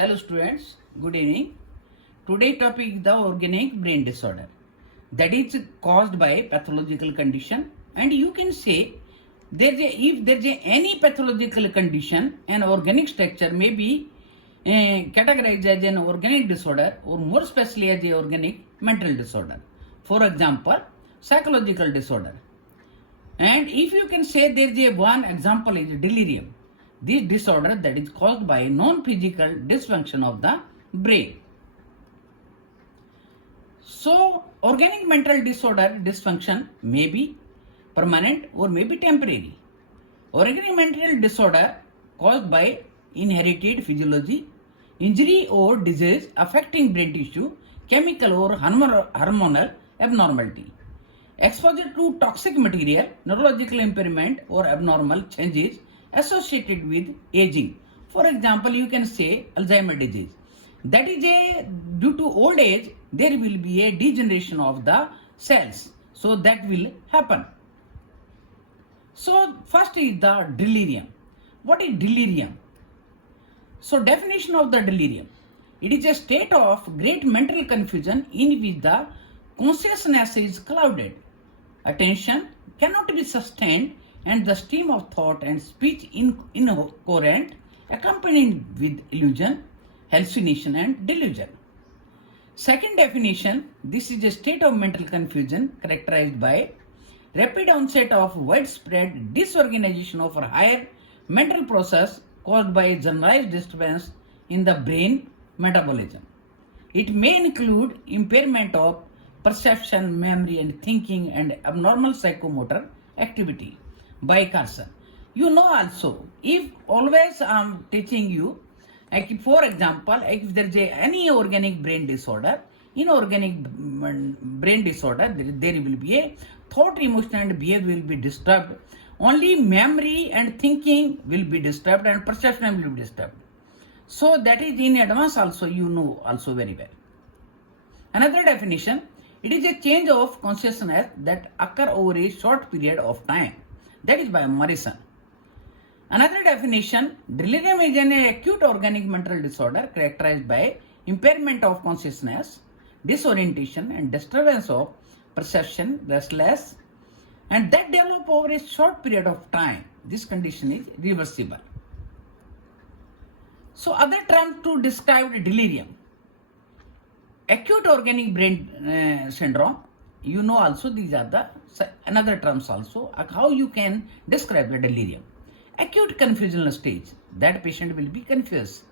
Hello students, good evening. Today topic is the organic brain disorder that is caused by pathological condition, and you can say if there is any pathological condition, an organic structure may be categorized as an organic disorder or more specially as a organic mental disorder. For example, psychological disorder. And if you can say there is a one example is delirium. This disorder that is caused by non-physical dysfunction of the brain. So, organic mental disorder dysfunction may be permanent or may be temporary. Organic mental disorder caused by inherited physiology, injury or disease affecting brain tissue, chemical or hormonal abnormality. Exposure to toxic material, neurological impairment or abnormal changes associated with aging. For example, you can say Alzheimer's disease. That is due to old age, there will be a degeneration of the cells. So that will happen. So first is the delirium. What is delirium? So definition of the delirium. It is a state of great mental confusion in which the consciousness is clouded. Attention cannot be sustained and the stream of thought and speech incoherent, accompanied with illusion, hallucination and delusion. Second definition, this is a state of mental confusion characterized by rapid onset of widespread disorganization of a higher mental process caused by generalized disturbance in the brain metabolism. It may include impairment of perception, memory and thinking and abnormal psychomotor activity. By Carson. You know also, if always I am teaching you, like for example, if there is any organic brain disorder, inorganic brain disorder, there will be a thought, emotion and behavior will be disturbed. Only memory and thinking will be disturbed and perception will be disturbed. So that is in advance also you know also very well. Another definition, it is a change of consciousness that occur over a short period of time. That is by Morrison. Another definition, delirium is an acute organic mental disorder characterized by impairment of consciousness, disorientation and disturbance of perception, restless, and that develop over a short period of time. This condition is reversible. So other terms to describe delirium. Acute organic brain syndrome. You know also these are the another terms also how you can describe the delirium. Acute confusional stage, that patient will be confused.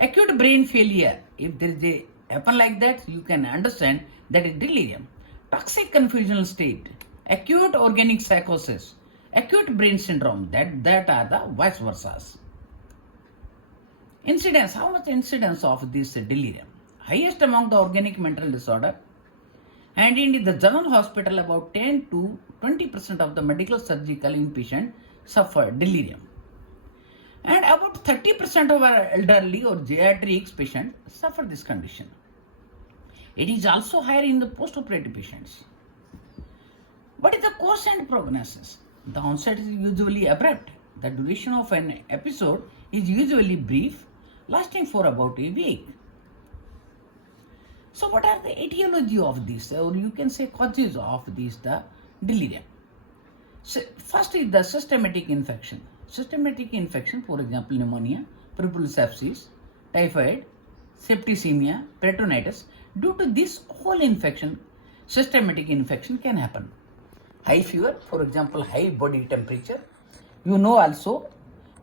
Acute brain failure, if there is a happen like that, you can understand that is delirium. Toxic confusional state, acute organic psychosis, acute brain syndrome, that are the vice versa. Incidence, how much incidence of this delirium? Highest among the organic mental disorder. And in the general hospital, about 10 to 20% of the medical surgical inpatient suffer delirium. And about 30% of our elderly or geriatrics patients suffer this condition. It is also higher in the post-operative patients. What is the course and prognosis? The onset is usually abrupt. The duration of an episode is usually brief, lasting for about a week. So what are the etiology of this, or you can say causes of this, the delirium? So first is the systematic infection. Systematic infection, for example, pneumonia, purple sepsis, typhoid, septicemia, peritonitis. Due to this whole infection, systematic infection can happen. High fever, for example, high body temperature. You know also,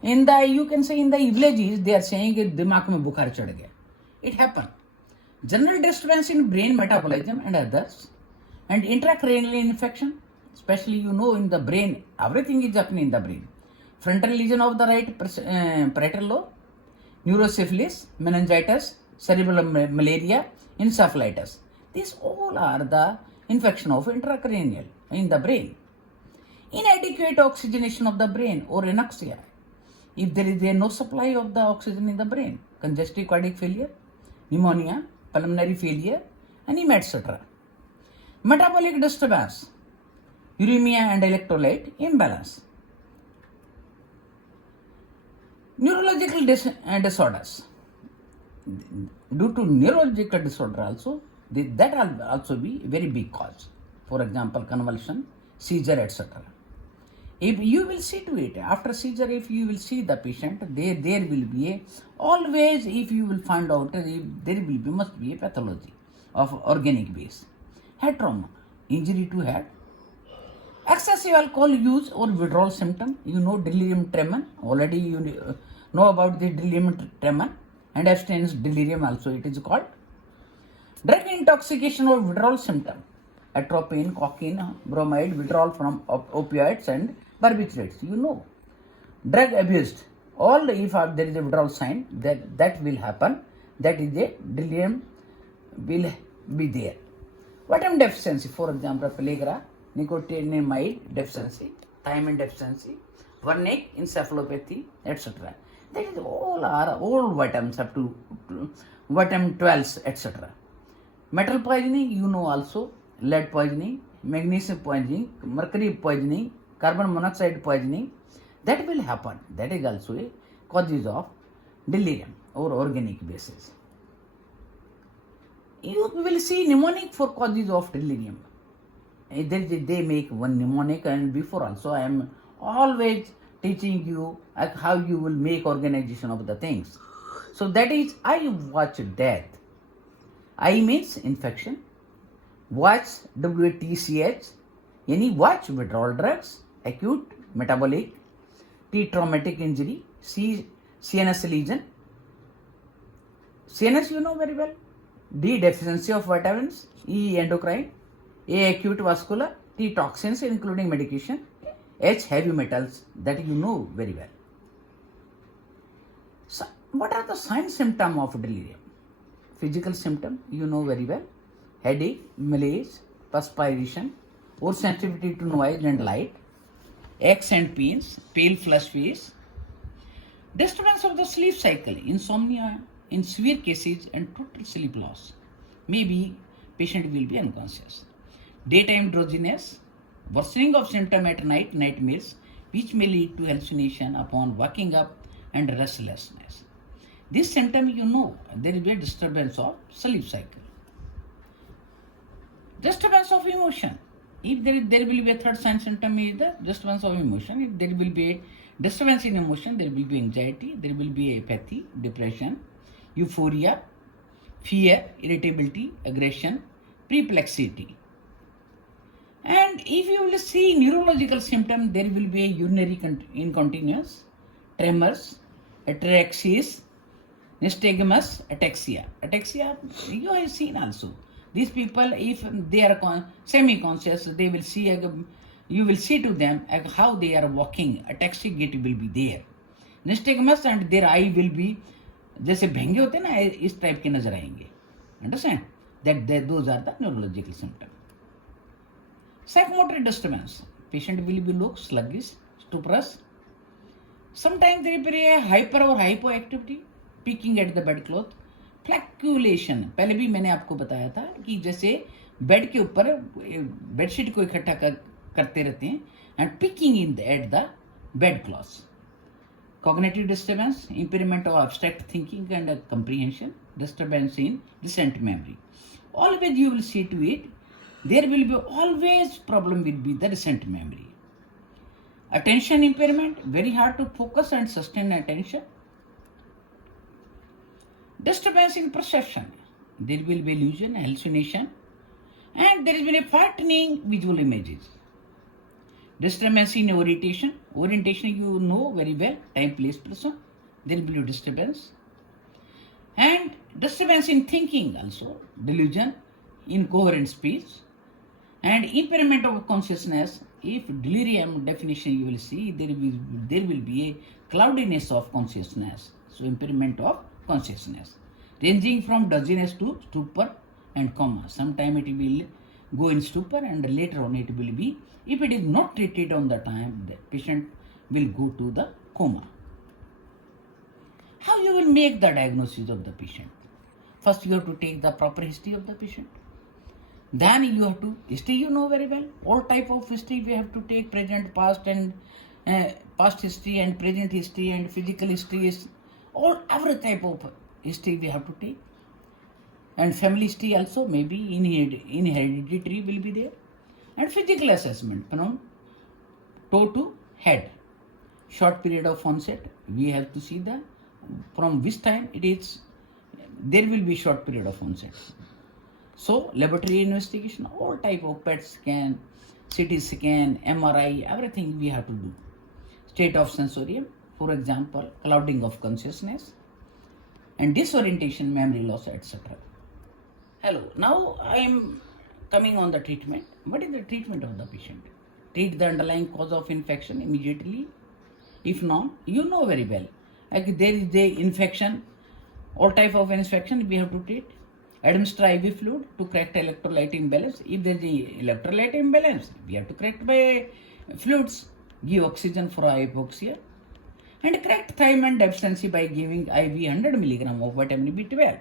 you can say in the villages, they are saying that dimag mein bukhar chad gaya. It happened. General disturbance in brain metabolism and others, and intracranial infection, especially you know in the brain, everything is happening in the brain. Frontal lesion of the right parietal lobe, neurosyphilis, meningitis, cerebral malaria, encephalitis. These all are the infection of intracranial in the brain. Inadequate oxygenation of the brain or anoxia. If there is no supply of the oxygen in the brain, congestive cardiac failure, pneumonia, pulmonary failure, anemia, etc. Metabolic disturbance, uremia and electrolyte imbalance. Neurological disorders. due to neurological disorder also, that will also be very big cause. For example, convulsion, seizure, etc. If you will see to it, after seizure, if you will see the patient, there will be always, if you will find out, there will be, must be a pathology of organic base. Head trauma, injury to head, excessive alcohol use or withdrawal symptom, delirium tremens, already you know about the delirium tremens, and abstinence delirium also it is called. Drug intoxication or withdrawal symptom, atropine, cocaine, bromide, withdrawal from opioids and barbiturates. Drug abused, all if there is a withdrawal sign, that will happen, that is a delirium will be there. Vitamin deficiency, for example, pellagra, nicotinamide deficiency, thiamine deficiency, wernicke encephalopathy, etc. That is all vitamins up to vitamin 12, etc. Metal poisoning, also, lead poisoning, magnesium poisoning, mercury poisoning, carbon monoxide poisoning, that will happen. That is also a causes of delirium or organic basis. You will see mnemonic for causes of delirium. They make one mnemonic, and before also I am always teaching you how you will make organization of the things. So that is, I watch death. I means infection. Watch WTCH. Watch withdrawal drugs, acute metabolic, T traumatic injury, C CNS lesion. CNS very well. D deficiency of vitamins, E endocrine, A acute vascular, T toxins including medication, H heavy metals, that very well. So what are the sign symptom of delirium? Physical symptom very well. Headache, malaise, perspiration, or sensitivity to noise and light, aches and pains, pale flush face, disturbance of the sleep cycle, insomnia in severe cases, and total sleep loss. Maybe patient will be unconscious. Daytime drowsiness, worsening of symptom at night, nightmares, which may lead to hallucination upon waking up, and restlessness. This symptom, there will be a disturbance of sleep cycle. Disturbance of emotion. If there will be a third sign symptom is the disturbance of emotion. If there will be a disturbance in emotion, there will be anxiety, there will be apathy, depression, euphoria, fear, irritability, aggression, perplexity. And if you will see neurological symptom, there will be a urinary incontinence, tremors, ataraxia, nystagmus, ataxia. Ataxia, you have seen also. These people, if they are semi-conscious, they will see, you will see to them how they are walking. Ataxic gait will be there. Nystagmus, and their eye will be, जैसे भेंगे होते हैं ना, इस type के नजर आएंगे. Understand? Those are the neurological symptoms. Psychomotor disturbance. Patient will be look sluggish, stuporous. Sometimes there will be a hyper or hypoactivity, picking at the bedcloth. फ्लैक्यूलेशन, पहले भी मैंने आपको बताया था कि जैसे बेड के ऊपर बेडशीट को इकट्ठा करते रहते हैं, and picking in at the bed clothes. Cognitive disturbance, impairment of abstract thinking and comprehension, disturbance in recent memory. Always you will see to it, there will be always problem will be the recent memory. Attention impairment, very hard to focus and sustain attention. Disturbance in perception, there will be illusion, hallucination, and there will be a frightening visual images. Disturbance in orientation, you know very well, time, place, person, there will be disturbance. And disturbance in thinking also, delusion, incoherent speech, and impairment of consciousness. If delirium definition you will see, there will be a cloudiness of consciousness, so impairment of consciousness, ranging from dizziness to stupor and coma. Sometime it will go in stupor, and later on it will be, if it is not treated on the time, the patient will go to the coma. How you will make the diagnosis of the patient? First you have to take the proper history of the patient. Then you have to, history you know very well, all type of history we have to take, present, past, and past history and present history and physical history is all every type of history we have to take. And family history also, maybe in hereditary will be there. And physical assessment from toe to head. Short period of onset, we have to see the from which time it is, there will be short period of onset. So laboratory investigation, all type of PET scan, CT scan, MRI, everything we have to do. State of sensorium, for example, clouding of consciousness and disorientation, memory loss, etc. Hello, now I am coming on the treatment. What is the treatment of the patient? Treat the underlying cause of infection immediately. If not, you know very well, like there is the infection, all type of infection we have to treat. Administer IV fluid to correct electrolyte imbalance. If there is electrolyte imbalance, we have to correct by fluids. Give oxygen for hypoxia. And correct thiamine deficiency by giving IV 100 mg of vitamin B12.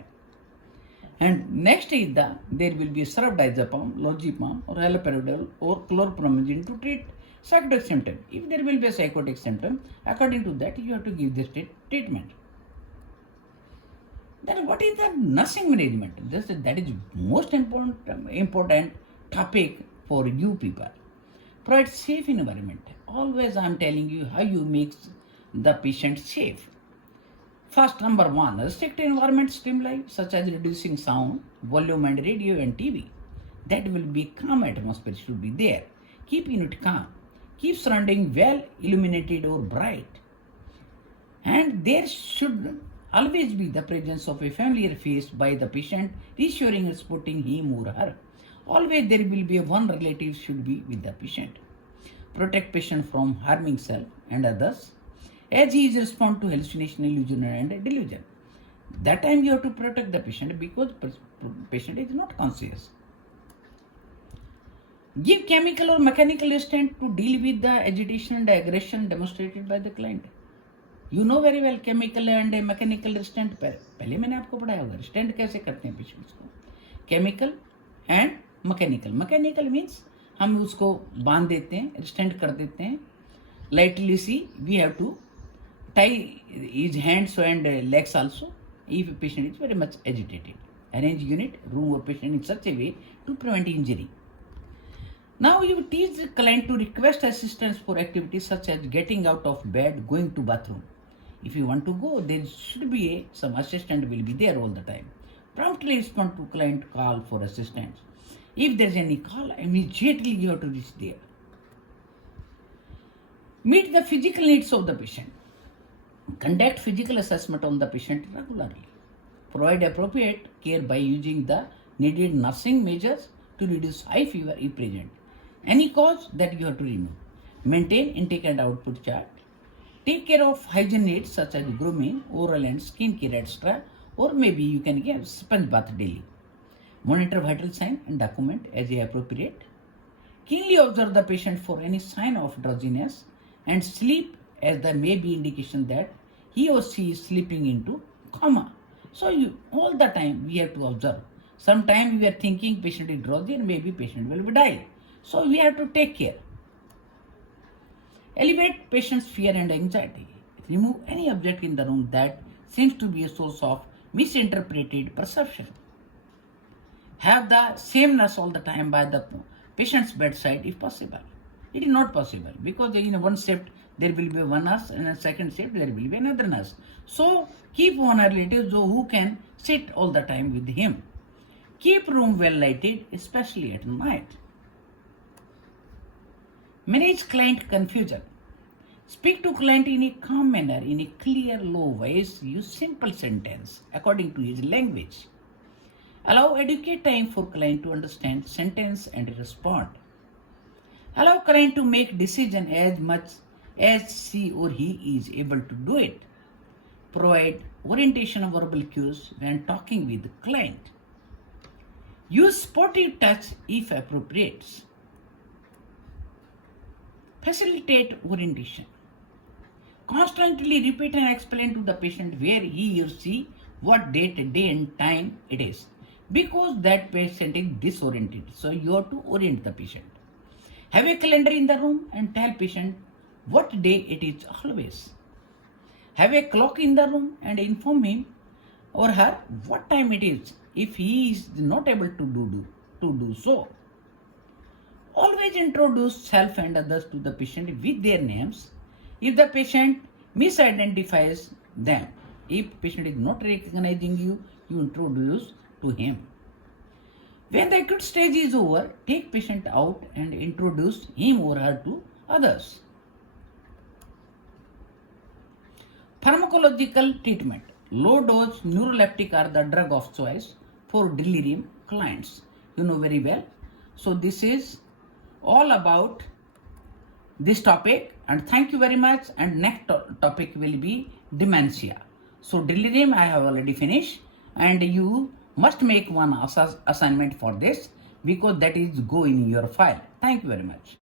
And next is there will be serofdiazepam, lozapam, or haloperidol or chlorpromazine to treat psychotic symptom. If there will be a psychotic symptom, according to that you have to give this treatment. Then what is the nursing management? That is most important topic for you people. Provide safe environment. Always I am telling you how you make the patient safe. First, number one, restrict environment stimuli such as reducing sound, volume and radio and TV. That will be calm atmosphere should be there. Keep unit calm. Keep surrounding well illuminated or bright. And there should always be the presence of a familiar face by the patient, reassuring and supporting him or her. Always there will be one relative should be with the patient. Protect patient from harming self and others, as he is respond to hallucination, illusion and delusion. That time you have to protect the patient because patient is not conscious. Give chemical or mechanical restraint to deal with the agitation and aggression demonstrated by the client. You know very well chemical and mechanical restraint. पहले मैंने आपको पढ़ाया होगा restraint कैसे करते हैं patients को. Chemical and mechanical. Mechanical means हम उसको बांध देते हैं, restraint कर देते हैं. Lightly see, we have to tie his hands and legs also if a patient is very much agitated. Arrange unit, room or patient in such a way to prevent injury. Now you teach the client to request assistance for activities such as getting out of bed, going to bathroom. If you want to go, there should be some assistant will be there all the time. Promptly respond to client call for assistance. If there is any call, immediately you have to reach there. Meet the physical needs of the patient. Conduct physical assessment on the patient regularly. Provide appropriate care by using the needed nursing measures to reduce high fever if present. Any cause that you have to remove. Maintain intake and output chart. Take care of hygiene needs such as grooming, oral and skin care, etc. Or maybe you can give sponge bath daily. Monitor vital sign and document as appropriate. Keenly observe the patient for any sign of drowsiness and sleep as there may be indication that he or she is slipping into coma. So all the time we have to observe. Sometimes we are thinking patient is drowsy and maybe patient will die. So we have to take care. Elevate patient's fear and anxiety. Remove any object in the room that seems to be a source of misinterpreted perception. Have the same nurse all the time by the patient's bedside if possible. It is not possible because in one shift there will be one nurse and in a second shift there will be another nurse. So keep one relative who can sit all the time with him. Keep room well lighted, especially at night. Manage client confusion. Speak to client in a calm manner, in a clear, low voice. Use simple sentence according to his language. Allow adequate time for client to understand sentence and respond. Allow client to make decision as much as she or he is able to do it. Provide orientation of verbal cues when talking with the client. Use sportive touch if appropriate. Facilitate orientation. Constantly repeat and explain to the patient where he or she, what date, day and time it is. Because that patient is disoriented. So you have to orient the patient. Have a calendar in the room and tell patient what day it is always. Have a clock in the room and inform him or her what time it is if he is not able to do so. Always introduce self and others to the patient with their names. If the patient misidentifies them, if patient is not recognizing you, you introduce to him. When the acute stage is over, take patient out and introduce him or her to others. Pharmacological treatment. Low dose neuroleptic are the drug of choice for delirium clients. You know very well. So this is all about this topic, and thank you very much. And next topic will be dementia. So delirium I have already finished, and you must make one assignment for this because that is go in your file. Thank you very much.